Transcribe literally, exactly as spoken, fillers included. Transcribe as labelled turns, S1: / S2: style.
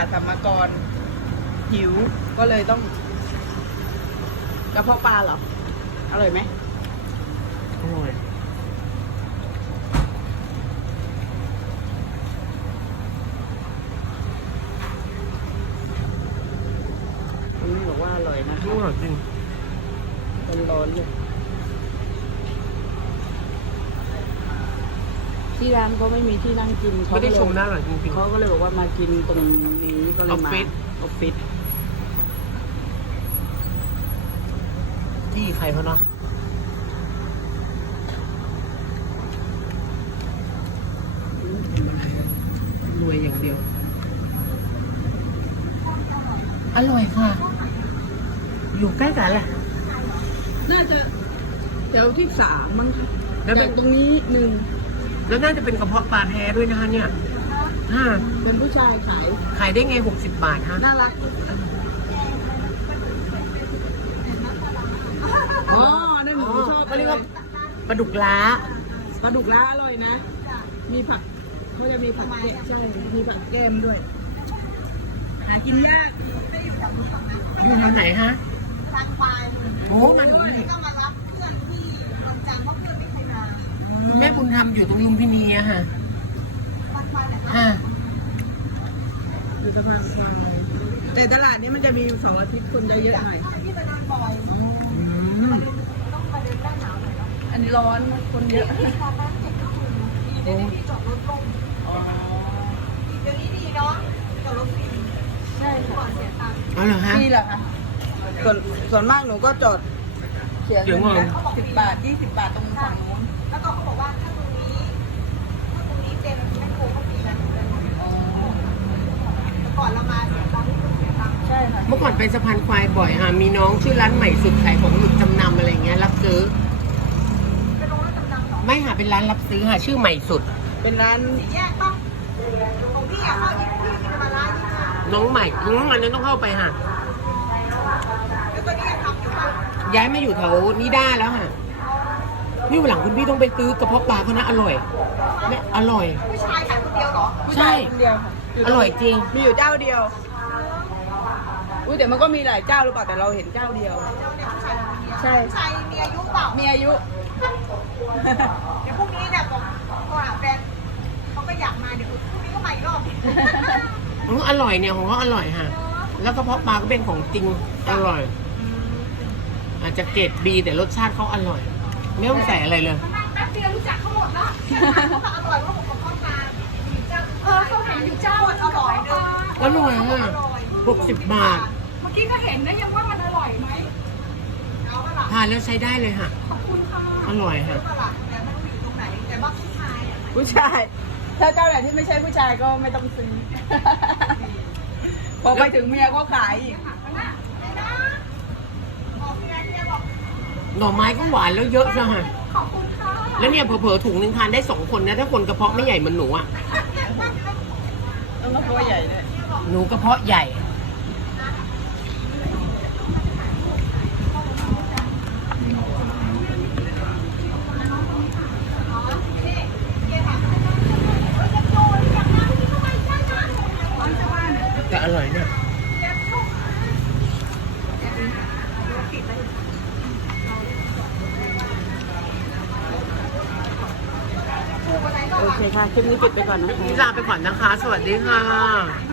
S1: สัมมากรหิวก็เลยต้องกระเพาะปลาเหรออร่อยไหม
S2: อร่อย
S1: คุณบอกว่าอร่อยนะ
S2: อร่อยจริง
S1: ร้อนๆเลยที่ร้านเขาไม่มีที่นั่งกินเขา
S2: ไม่ได้ชมน่าอร่อยจริงๆ
S1: เขาก็เลยบอกว่ามากินตรงนี้ก็เลยมา
S2: ออฟฟิศ
S1: ออฟฟิศ
S2: ที่ใครเขาเนาะรวยอย่างเดียวอร่อยค่ะ อยู่ใกล้กันแหละ
S1: น่าจะแถวที่สามมั้งค่ะ
S2: แล้วเป็
S1: แต่
S2: น
S1: ตรงนี้หนึ่ง
S2: แล้วน่าจะเป็นกระเพาะปลาแท้ด้วยนะคะเนี่ยฮะ
S1: เป็นผู้ชายขาย
S2: ขายได้ไงหกสิบบาทฮะ
S1: น่ารักอ๋อนั่นหนูชอบ
S2: เขาเรียกว่าปลาดุกล้า
S1: ปลาดุกล้าอร่อยนะ มีผักเขาจะมีผักแกะใช่มีผักแก้มด้วยหากินยาก
S2: อยู่แถวไหนฮะโอ้มาถึงนี่
S3: ก็มารับเพื่อนที่วันจันทร์เพราะเพื่อนไม่เคยมา
S2: คุณแม่บุญธรรมอยู่ตรงลุมพินีอะฮะ
S3: วันวันไหนก็
S2: ฮะ
S1: อยู่สะพานควายแต่ตลาดนี้มันจะมีเสาร์อาทิตย์คนจะเยอะหน่อย
S3: ที่ไปนอนบ่อย
S2: อืม
S3: ต้องไปเดินด้านหนาวหน่อยเนาะ
S1: อันนี้ร้อนคนเยอะ
S3: ที่ตอนนั้นเจ็ดก็คือดีได้ที่จอดรถลงเดี๋ยวนี้ดีเนาะจอดรถฟรี
S1: ใช่ค่ะ
S3: ก่อนเสียตังค์
S2: เอาเหรอฮะ
S1: นี่แหละค่ะส่วนส่วนมากหนูก็จอดเสีย
S2: เดี๋ยว
S1: เงิน
S2: ก่อน
S1: สิบบาทยี่สิบบาทตรงฝั่งนู้น
S3: แล้วก็เขาบอกว่าถ้าตรงนี้ถ้าตรงนี้เต็มแม่โคก็ฟรีนะแต่ก่อนเรามาเสียตังค์ที่เสียตังค์
S1: ใช่ค่ะ
S2: เมื่อก่อนไปสะพานควายบ่อยค่ะ มีน้องชื่อร้านใหม่สุดขายของหลุดจำนำอะไรเงี้ยรับซื้อ
S3: เป็นโรงรับจำนำเหรอ
S2: ไม่ค่ะเป็นร้านรับซื้อค่ะชื่อใหม่สุด
S1: เป็นร้าน
S3: สี่แยกต้องของพี่อ่ะเขายี่พี่กินมาละยี่ห้า
S2: น้องใหม่อืมอันนั้นต้องเข้าไปค่ะ
S3: แล้วตอนนี้ยังทำอยู่ป่ะ
S2: ย้ายมาอยู่แถวนิด้าแล้วค่ะนี่วันหลังคุณพี่ต้องไปซื้อกระเพาะปลาเขานะอร่อยแม่อร่อย
S3: ผู้ชายขายคนเดียวเหรอ
S1: ผู้
S2: ใช่
S1: ชายคนเดียวค่ะ
S2: อร่อยจริง
S1: มีอยู่เจ้าเดียวอุ้ยแต่มันก็มีหลายเจ้าหรือเปล่าแต่เราเห็นเจ้าเดียว
S3: เจ้าเนี่ยผู้ชายคนเดียว
S1: ใช่
S3: ผู้ชายมีอายุเปล่า
S1: มีอายุ
S3: เดี๋ยวพรุ่งนี้เนี่ยบอกโทรหาแฟนเขาก็อยากมาเดี๋ยวพรุ่งนี้ก็มาอีกรอบ
S2: อืมอร่อยเนี่ยของเขาอร่อยค่ะ แล้วกระเพาะปลาก็เป็นของจริงอร่อย อาจจะเกรดบีแต่รสชาติเขาอร่อย ไม่ต้องใส่อะไรเลย
S3: แป๊บเดียวรู้จักเขาหมดแล้วเขาบอกอร่อยว่าผมกับพ่อตาเออเขาเห็นอยู่เจ้าอร่อยเด้อ
S2: อร่อยอ่ะหกสิบบาท
S3: เมื่อกี้ก็เห็นนะยังว่ามันอร่อยไหมเอาเปล่า
S2: ทานแล้วใช้ได้เลยค่ะ
S3: ขอบคุณค่ะ
S2: อร่อยค่ะ
S3: เปล่าแต่ไม่รู้อยู่ตรงไหนแต่ว่าผู้ชายอ่ะ
S1: ผู้ชาย ถ้าเจ้าไหนที่ไม่ใช่ผู้ชายก็ไม่ต้องซื้อ พอไปถึงเมียก็ขายอีก
S2: หน่อไม้ก็หวานแล้วเยอะจ้ะค่ะ
S3: ขอบคุณค่ะ
S2: แล้วเนี่ยเผลอๆถุงหนึ่งทานได้สองคนนะ ถ้าคนกระเพาะไม่ใหญ่เหมือนหนูอ่ะ
S1: ต้องกระเพาะใหญ่เลย
S2: หนูกระเพาะใหญ่ แต่อร่อยเนี่ย
S1: โอเคค่ะ คลิปนี้ปิดไปก่อนนะ
S2: วันนี้ลาไปก่อนนะคะ สวัสดีค่ะ